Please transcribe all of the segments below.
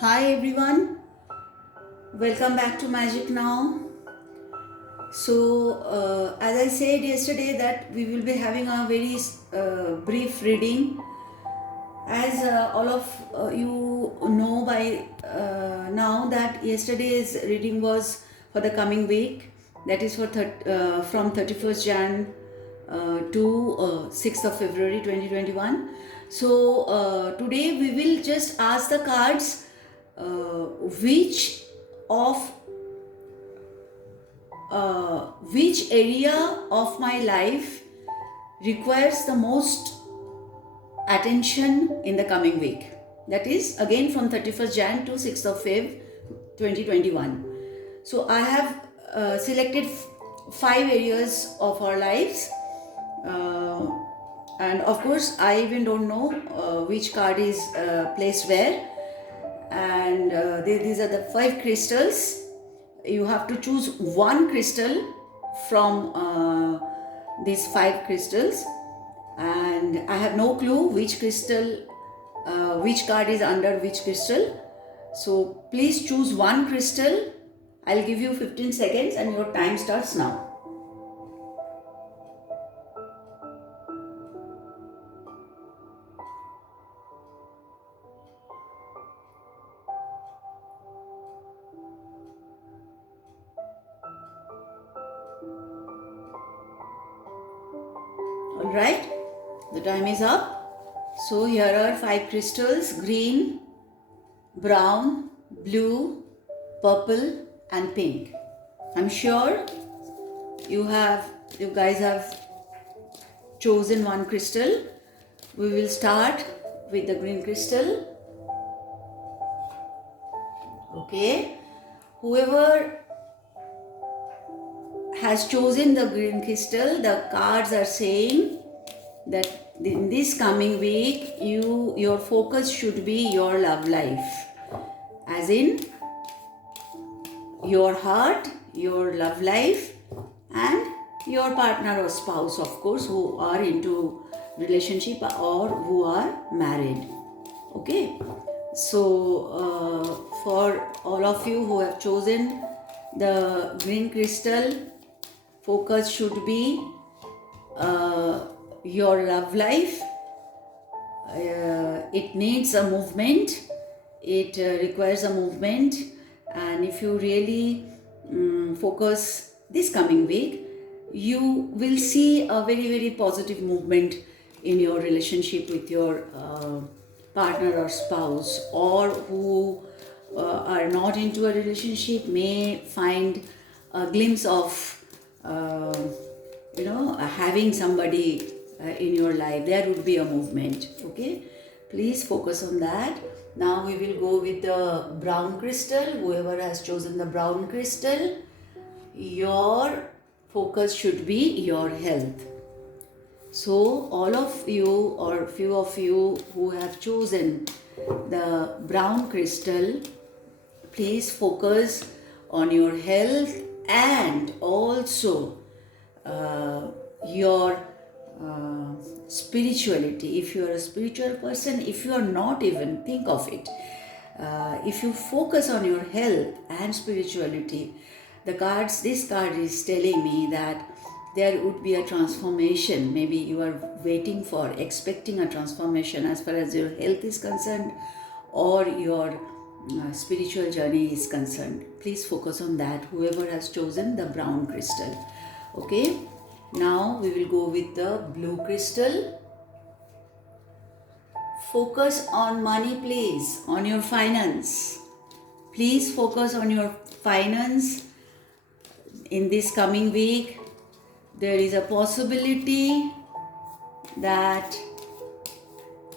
Hi everyone, welcome back to Magic Now. As I said yesterday, that we will be having a very brief reading. As all of you know by now, that yesterday's reading was for the coming week, that is for from 31st Jan to 6th of February 2021. Today we will just ask the cards which of which area of my life requires the most attention in the coming week. That is again from 31st Jan to 6th of Feb 2021. So I have selected five areas of our lives, uh, and of course I even don't know which card is placed where. And these are the five crystals. You have to choose one crystal from these five crystals, and I have no clue which crystal, which card is under which crystal. So please choose one crystal. I'll give you 15 seconds and your time starts now. All right, the time is up. So here are five crystals: green, brown, blue, purple and pink. I'm sure you guys have chosen one crystal. We will start with the green crystal. Okay, whoever has chosen the green crystal, the cards are saying that in this coming week your focus should be your love life, as in your heart, your love life, and your partner or spouse, of course, who are into relationship or who are married. Okay, so for all of you who have chosen the green crystal, focus should be your love life. It needs a movement, it requires a movement, and if you really focus this coming week, you will see a very very positive movement in your relationship with your partner or spouse, or who are not into a relationship may find a glimpse of having somebody in your life. There would be a movement. Okay, please focus on that. Now we will go with the brown crystal. Whoever has chosen the brown crystal, your focus should be your health. So all of you, or few of you who have chosen the brown crystal, please focus on your health and also your spirituality. If you are a spiritual person, if you are not, even think of it. If you focus on your health and spirituality, this card is telling me that there would be a transformation. Maybe you are waiting for, expecting a transformation as far as your health is concerned, or your spiritual journey is concerned. Please focus on that, whoever has chosen the brown crystal. Okay, now we will go with the blue crystal. Focus on money, please, on your finance. Please focus on your finance in this coming week. There is a possibility that,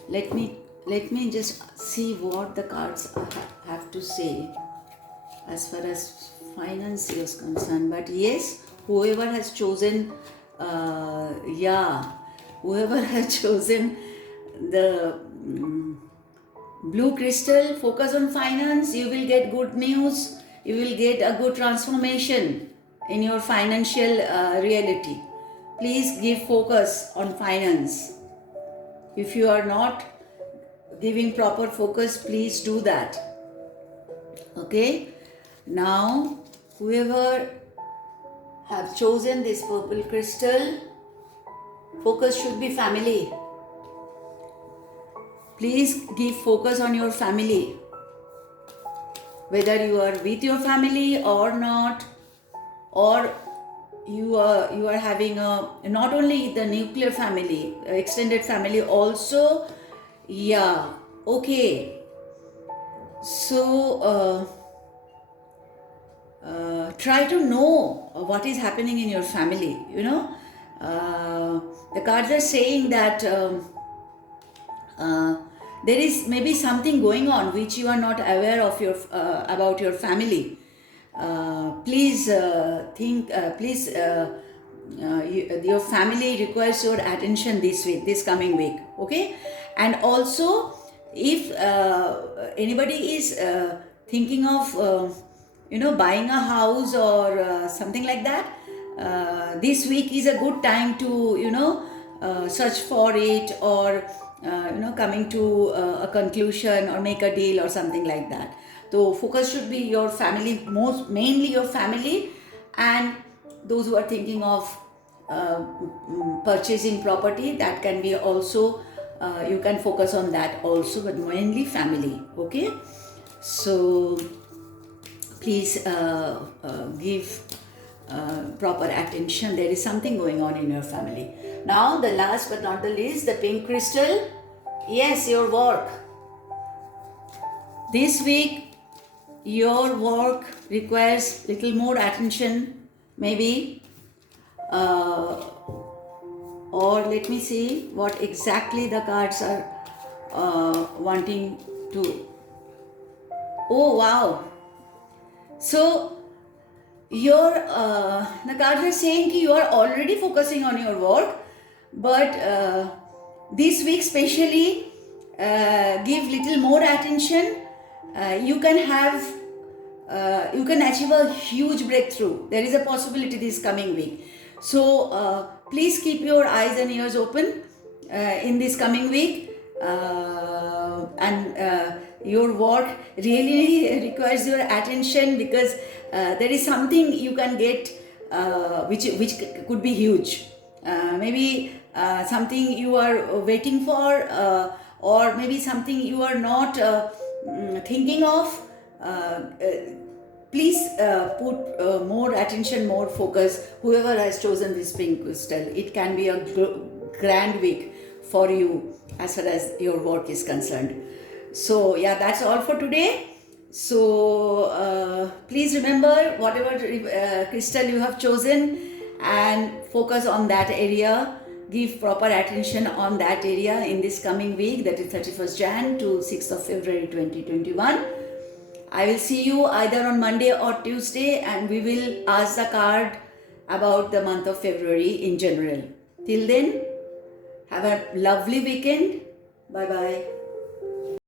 let me just see what the cards have to say as far as finance is concerned. But yes, whoever has chosen whoever has chosen the blue crystal, focus on finance, you will get good news, you will get a good transformation in your financial reality. Please give focus on finance. If you are not giving proper focus, please do that. Okay, now whoever have chosen this purple crystal, focus should be family. Please give focus on your family, whether you are with your family or not, or you are having a, not only the nuclear family, extended family also. Yeah, okay. So try to know what is happening in your family. The cards are saying that there is maybe something going on which you are not aware of your about your family. Please think. Please, your family requires your attention this week, this coming week. Okay, and also if anybody is thinking of buying a house or something like that, this week is a good time to search for it, or coming to a conclusion or make a deal or something like that. So focus should be your family, most mainly your family, and those who are thinking of purchasing property, that can be also, you can focus on that also, but mainly family. Okay, so please give proper attention. There is something going on in your family. Now the last but not the least, the pink crystal. Yes, your work. This week your work requires little more attention, maybe, or let me see what exactly the cards are wanting to. Oh wow, so your the cards are saying you are already focusing on your work, but this week specially give little more attention. You can have you can achieve a huge breakthrough. There is a possibility this coming week. So please keep your eyes and ears open in this coming week, and your work really requires your attention, because there is something you can get which could be huge. Maybe something you are waiting for, or maybe something you are not thinking of. Please put more attention, more focus. Whoever has chosen this pink crystal, it can be a grand week for you as far as your work is concerned. So yeah, that's all for today. So please remember whatever crystal you have chosen, and focus on that area. Give proper attention on that area in this coming week, that is 31st Jan to 6th of February 2021. I will see you either on Monday or Tuesday, and we will ask the card about the month of February in general. Till then, have a lovely weekend. Bye bye.